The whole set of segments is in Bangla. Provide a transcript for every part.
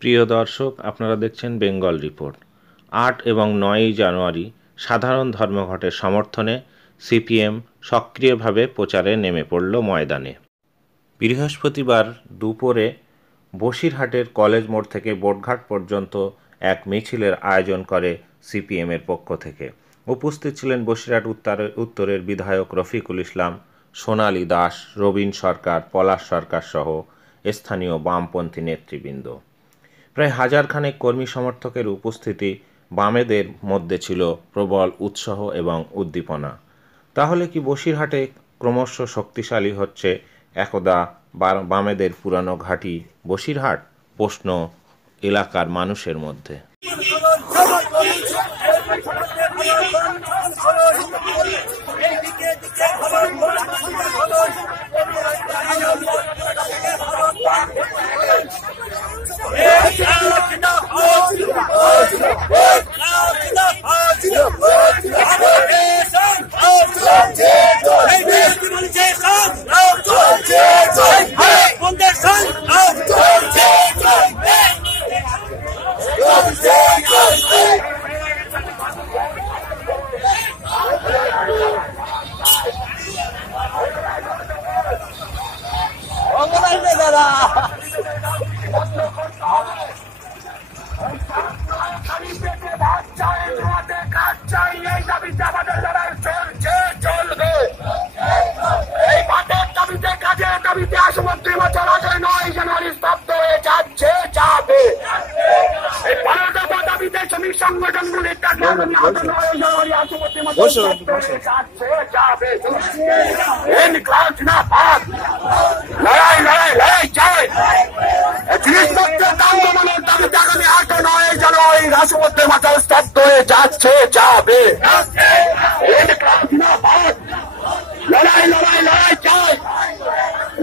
প্রিয় দর্শক, আপনারা দেখছেন বেঙ্গল রিপোর্ট। ৮ এবং ৯ জানুয়ারি সাধারণ ধর্মঘটের সমর্থনে সিপিএম সক্রিয়ভাবে প্রচারে নেমে পড়ল ময়দানে। বৃহস্পতিবার দুপুরে বসিরহাটের কলেজ মোড় থেকে বোটঘাট পর্যন্ত এক মিছিলের আয়োজন করে সিপিএমের পক্ষ থেকে। উপস্থিত ছিলেন বসিরহাট উত্তরের বিধায়ক রফিকুল ইসলাম, সোনালী দাস, রবীন সরকার, পলাশ সরকার সহ স্থানীয় বামপন্থী নেতৃবৃন্দ। প্রায় হাজারখানেক কর্মী সমর্থকের উপস্থিতি বামেদের মধ্যে ছিল প্রবল উৎসাহ এবং উদ্দীপনা। তাহলে কি বসিরহাটে ক্রমশ শক্তিশালী হচ্ছে একদা বামেদের পুরানো ঘাঁটি বসিরহাট? প্রশ্ন এলাকার মানুষের মধ্যে।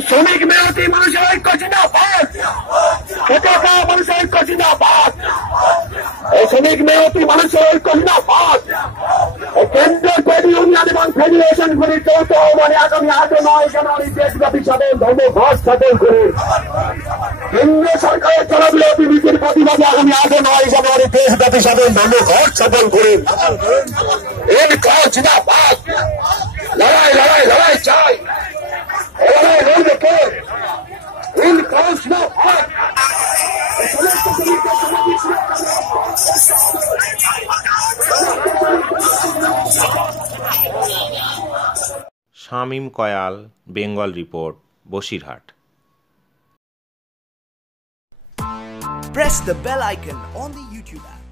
শ্রমিক মেহনতি মানুষের ঐক্য জিন্দাবাদ, খেটে খাওয়া মানুষের ঐক্য জিন্দাবাদ, শ্রমিক মেহনতি মানুষের ঐক্য জিন্দাবাদ। কেন্দ্রীয় ট্রেড ইউনিয়ন এবং ফেডারেশনগুলির যৌথ আহ্বানে আগামী ৮ ও ৯ জানুয়ারি দেশব্যাপী সাধারণ ধর্মঘট স্থাপন করুন। কেন্দ্র সরকারের জনবিরোধী নীতির প্রতিবাদে আগামী ৮ ও ৯ জানুয়ারি দেশব্যাপী সাধারণ ধর্মঘট স্থাপন করুন। জিন্দাবাদ, লড়াই লড়াই লড়াই চাই, লড়াই লড়বে কে? Shamim Koyal, Bengal report, Basirhat. Press the bell icon on the YouTube app